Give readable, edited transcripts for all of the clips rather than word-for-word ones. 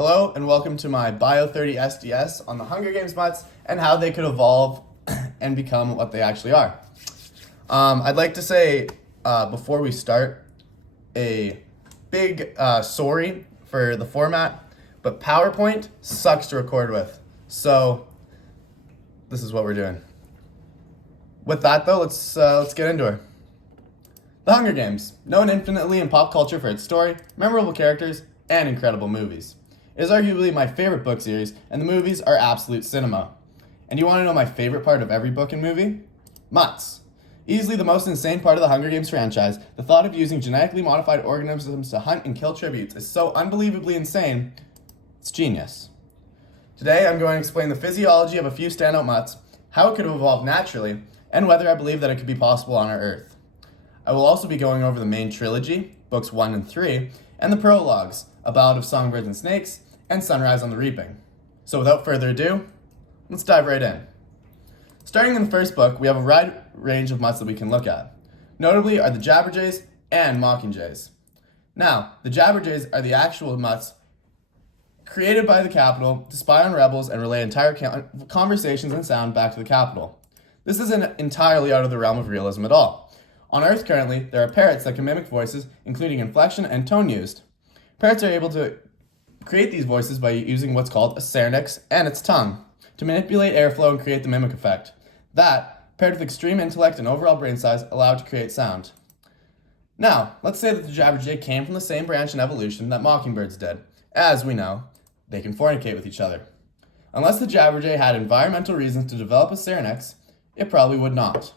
Hello and welcome to my Bio 30 SDS on the Hunger Games Mutts and how they could evolve and become what they actually are. I'd like to say before we start a big sorry for the format, but PowerPoint sucks to record with. So this is what we're doing. With that though, let's get into it. The Hunger Games, known infinitely in pop culture for its story, memorable characters, and incredible movies. It is arguably my favorite book series, and the movies are absolute cinema. And you want to know my favorite part of every book and movie? Mutts. Easily the most insane part of the Hunger Games franchise, the thought of using genetically modified organisms to hunt and kill tributes is so unbelievably insane, it's genius. Today I'm going to explain the physiology of a few standout mutts, how it could have evolved naturally, and whether I believe that it could be possible on our Earth. I will also be going over the main trilogy, books 1 and 3, and the prologues, A Ballad of Songbirds and Snakes, and Sunrise on the Reaping. So without further ado, let's dive right in. Starting in the first book, we have a wide range of mutts that we can look at. Notably are the Jabberjays and Mockingjays. Now, the Jabberjays are the actual mutts created by the capital to spy on rebels and relay entire conversations and sound back to the capital. This isn't entirely out of the realm of realism at all. On Earth currently, there are parrots that can mimic voices, including inflection and tone used. Parrots are able to create these voices by using what's called a syrinx and its tongue to manipulate airflow and create the mimic effect. That, paired with extreme intellect and overall brain size, allow it to create sound. Now, let's say that the Jabberjay came from the same branch in evolution that mockingbirds did. As we know, they can fornicate with each other. Unless the Jabberjay had environmental reasons to develop a syrinx, it probably would not.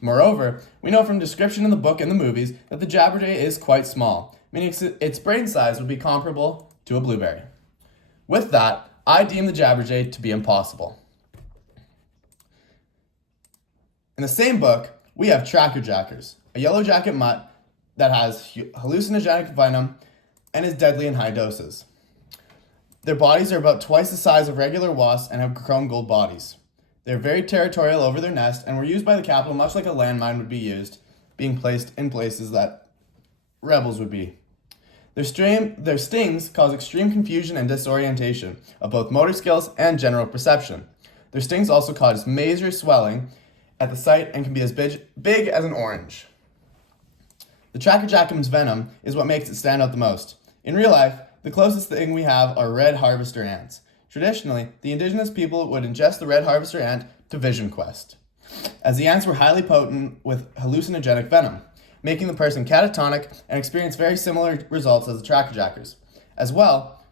Moreover, we know from description in the book and the movies that the Jabberjay is quite small, meaning its brain size would be comparable to a blueberry. With that, I deem the Jabberjay to be impossible. In the same book, we have trackerjackers, a yellow jacket mutt that has hallucinogenic venom and is deadly in high doses. Their bodies are about twice the size of regular wasps and have chrome gold bodies. They're very territorial over their nest and were used by the capital much like a landmine would be used, being placed in places that rebels would be. Their stings cause extreme confusion and disorientation of both motor skills and general perception. Their stings also cause major swelling at the site and can be as big as an orange. The trackerjackum's venom is what makes it stand out the most. In real life, the closest thing we have are red harvester ants. Traditionally, the indigenous people would ingest the red harvester ant to vision quest, as the ants were highly potent with hallucinogenic venom, making the person catatonic and experience very similar results as the trackerjackers. As well,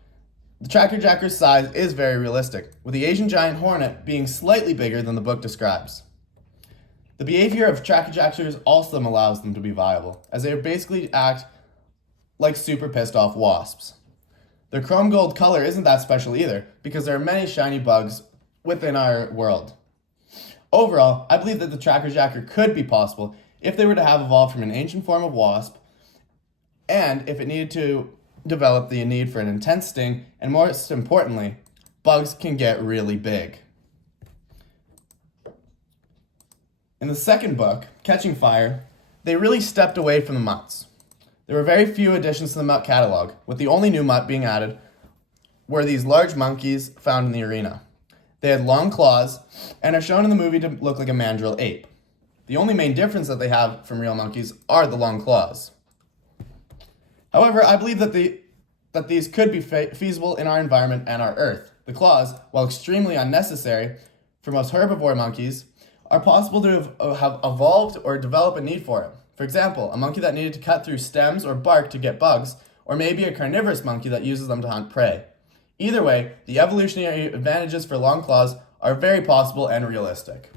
the trackerjacker's size is very realistic, with the Asian giant hornet being slightly bigger than the book describes. The behavior of trackerjackers also allows them to be viable, as they basically act like super pissed off wasps. Their chrome gold color isn't that special either, because there are many shiny bugs within our world. Overall, I believe that the trackerjacker could be possible if they were to have evolved from an ancient form of wasp, and if it needed to develop the need for an intense sting, and most importantly, bugs can get really big. In the second book, Catching Fire, they really stepped away from the mutts. There were very few additions to the mutt catalog, with the only new mutt being added were these large monkeys found in the arena. They had long claws and are shown in the movie to look like a mandrill ape. The only main difference that they have from real monkeys are the long claws. However, I believe that these could be feasible in our environment and our Earth. The claws, while extremely unnecessary for most herbivore monkeys, are possible to have evolved or develop a need for it. For example, a monkey that needed to cut through stems or bark to get bugs, or maybe a carnivorous monkey that uses them to hunt prey. Either way, the evolutionary advantages for long claws are very possible and realistic.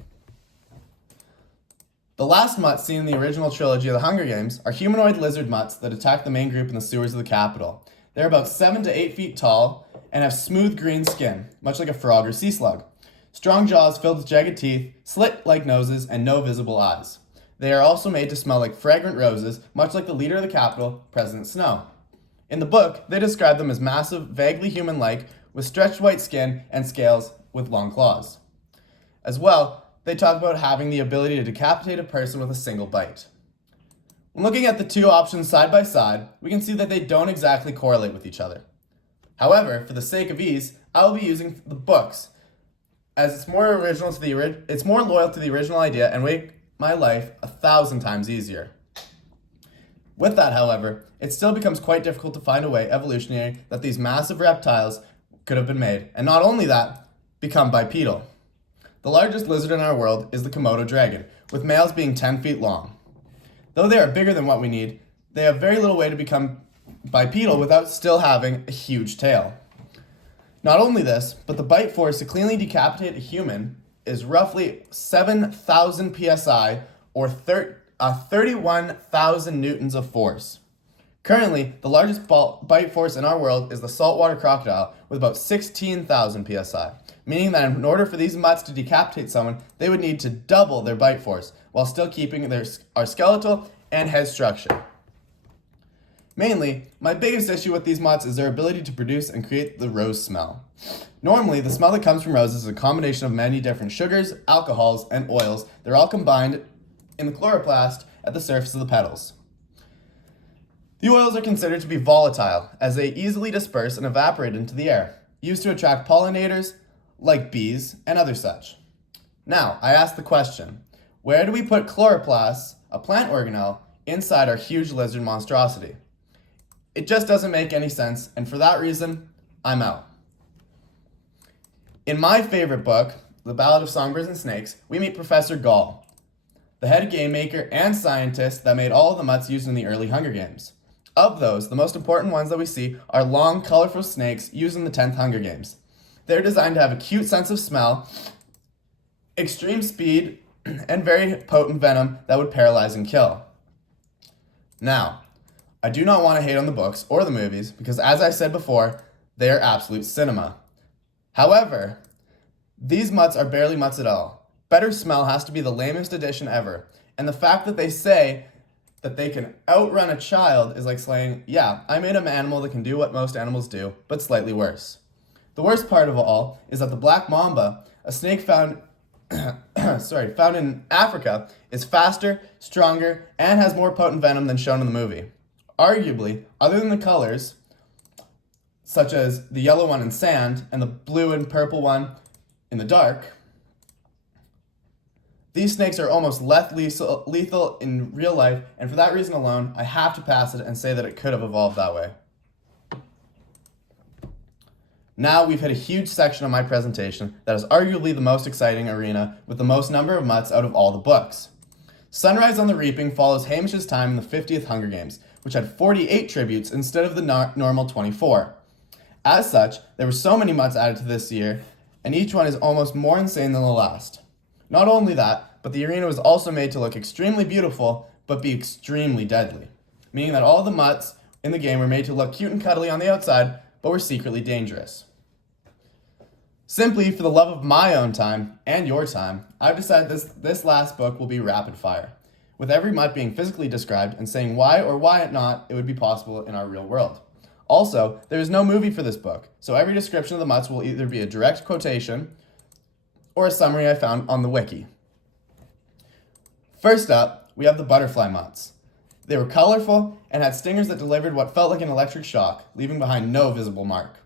The last mutts seen in the original trilogy of the Hunger Games are humanoid lizard mutts that attack the main group in the sewers of the capital. They're about 7 to 8 feet tall and have smooth green skin, much like a frog or sea slug. Strong jaws filled with jagged teeth, slit-like noses, and no visible eyes. They are also made to smell like fragrant roses, much like the leader of the capital, President Snow. In the book, they describe them as massive, vaguely human-like, with stretched white skin and scales with long claws. As well, they talk about having the ability to decapitate a person with a single bite. When looking at the two options side by side, we can see that they don't exactly correlate with each other. However, for the sake of ease, I will be using the books, as it's more loyal to the original idea and make my life 1,000 times easier. With that, however, it still becomes quite difficult to find a way evolutionary that these massive reptiles could have been made, and not only that, become bipedal. The largest lizard in our world is the Komodo dragon, with males being 10 feet long. Though they are bigger than what we need, they have very little way to become bipedal without still having a huge tail. Not only this, but the bite force to cleanly decapitate a human is roughly 7,000 psi or 31,000 newtons of force. Currently, the largest bite force in our world is the saltwater crocodile with about 16,000 psi, meaning that in order for these mutts to decapitate someone, they would need to double their bite force while still keeping our skeletal and head structure. Mainly, my biggest issue with these mutts is their ability to produce and create the rose smell. Normally, the smell that comes from roses is a combination of many different sugars, alcohols, and oils. They're all combined in the chloroplast at the surface of the petals. The oils are considered to be volatile, as they easily disperse and evaporate into the air, used to attract pollinators like bees and other such. Now, I ask the question, where do we put chloroplasts, a plant organelle, inside our huge lizard monstrosity? It just doesn't make any sense, and for that reason, I'm out. In my favorite book, The Ballad of Songbirds and Snakes, we meet Professor Gall, the head game maker and scientist that made all of the mutts used in the early Hunger Games. Of those, the most important ones that we see are long, colorful snakes used in the 10th Hunger Games. They're designed to have a cute sense of smell, extreme speed, and very potent venom that would paralyze and kill. Now, I do not want to hate on the books or the movies because, as I said before, they are absolute cinema. However, these mutts are barely mutts at all. Better Smell has to be the lamest addition ever, and the fact that they say that they can outrun a child is like saying, yeah, I made an animal that can do what most animals do, but slightly worse. The worst part of all is that the black mamba, a snake found in Africa, is faster, stronger, and has more potent venom than shown in the movie. Arguably, other than the colors, such as the yellow one in sand and the blue and purple one in the dark, these snakes are almost less lethal in real life, and for that reason alone, I have to pass it and say that it could have evolved that way. Now we've hit a huge section of my presentation that is arguably the most exciting arena with the most number of mutts out of all the books. Sunrise on the Reaping follows Hamish's time in the 50th Hunger Games, which had 48 tributes instead of the normal 24. As such, there were so many mutts added to this year, and each one is almost more insane than the last. Not only that, but the arena was also made to look extremely beautiful, but be extremely deadly, meaning that all the mutts in the game were made to look cute and cuddly on the outside, but were secretly dangerous. Simply for the love of my own time, and your time, I've decided this last book will be rapid fire, with every mutt being physically described and saying why or why not it would be possible in our real world. Also, there is no movie for this book, so every description of the mutts will either be a direct quotation or a summary I found on the wiki. First up, we have the butterfly mutts. They were colorful and had stingers that delivered what felt like an electric shock, leaving behind no visible mark.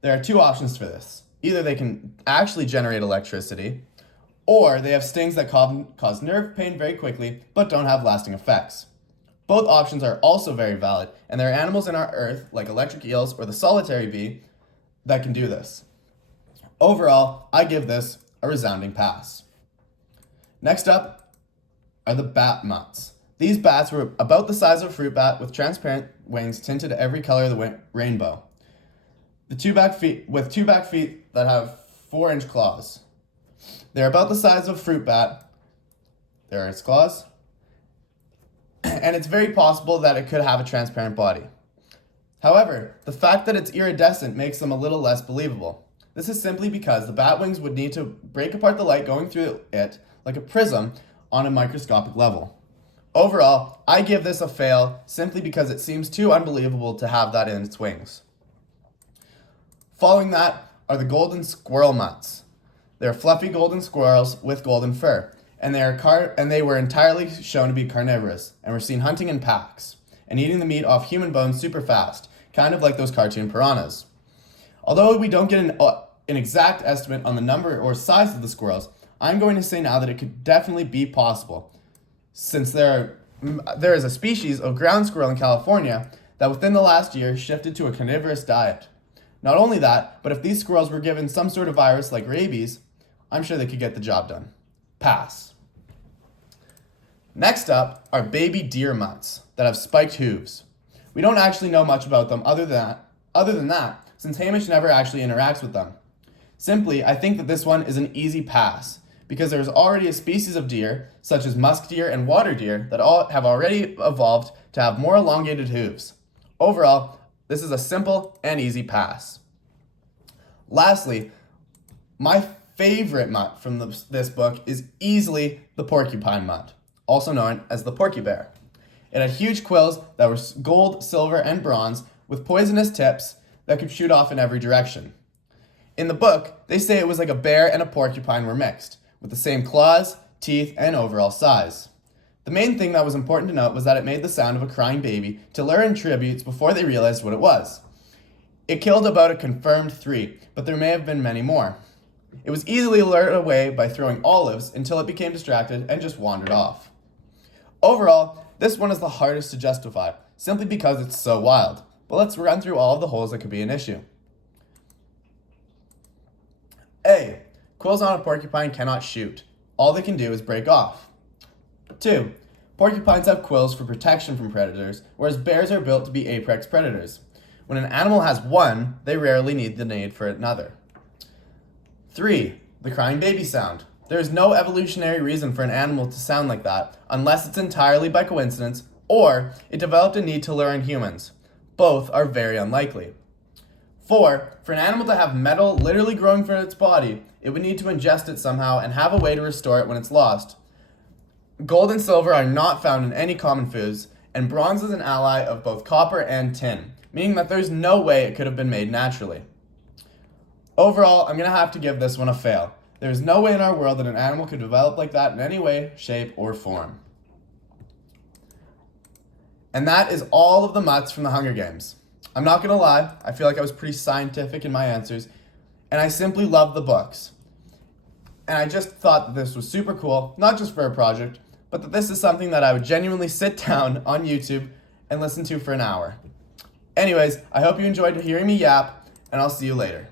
There are two options for this. Either they can actually generate electricity, or they have stings that cause nerve pain very quickly, but don't have lasting effects. Both options are also very valid, and there are animals in our earth, like electric eels or the solitary bee, that can do this. Overall, I give this a resounding pass. Next up are the bat mutts. These bats were about the size of a fruit bat with transparent wings tinted every color of the rainbow. With two back feet that have 4-inch claws. They're about the size of a fruit bat. There are its claws. And it's very possible that it could have a transparent body. However, the fact that it's iridescent makes them a little less believable. This is simply because the bat wings would need to break apart the light going through it like a prism on a microscopic level. Overall, I give this a fail simply because it seems too unbelievable to have that in its wings. Following that are the golden squirrel mutts. They're fluffy golden squirrels with golden fur, and they were entirely shown to be carnivorous and were seen hunting in packs and eating the meat off human bones super fast, kind of like those cartoon piranhas. Although we don't get an exact estimate on the number or size of the squirrels, I'm going to say now that it could definitely be possible, since there is a species of ground squirrel in California that within the last year shifted to a carnivorous diet. Not only that, but if these squirrels were given some sort of virus like rabies, I'm sure they could get the job done. Pass. Next up are baby deer mutts that have spiked hooves. We don't actually know much about them other than that, since Hamish never actually interacts with them. Simply, I think that this one is an easy pass, because there's already a species of deer, such as musk deer and water deer, that all have already evolved to have more elongated hooves. Overall, this is a simple and easy pass. Lastly, my favorite mutt from this book is easily the porcupine mutt, also known as the porky bear. It had huge quills that were gold, silver, and bronze with poisonous tips that could shoot off in every direction. In the book, they say it was like a bear and a porcupine were mixed, with the same claws, teeth, and overall size. The main thing that was important to note was that it made the sound of a crying baby to lure in tributes before they realized what it was. It killed about a confirmed 3, but there may have been many more. It was easily lured away by throwing olives until it became distracted and just wandered off. Overall, this one is the hardest to justify, simply because it's so wild. But let's run through all of the holes that could be an issue. A. Quills on a porcupine cannot shoot. All they can do is break off. 2. Porcupines have quills for protection from predators, whereas bears are built to be apex predators. When an animal has one, they rarely need the need for another. 3. The crying baby sound. There is no evolutionary reason for an animal to sound like that, unless it's entirely by coincidence, or it developed a need to lure in humans. Both are very unlikely. 4. For an animal to have metal literally growing from its body, it would need to ingest it somehow and have a way to restore it when it's lost. Gold and silver are not found in any common foods, and bronze is an ally of both copper and tin, meaning that there's no way it could have been made naturally. Overall, I'm going to have to give this one a fail. There is no way in our world that an animal could develop like that in any way, shape, or form. And that is all of the mutts from the Hunger Games. I'm not going to lie, I feel like I was pretty scientific in my answers, and I simply love the books. And I just thought that this was super cool, not just for a project, but that this is something that I would genuinely sit down on YouTube and listen to for an hour. Anyways, I hope you enjoyed hearing me yap, and I'll see you later.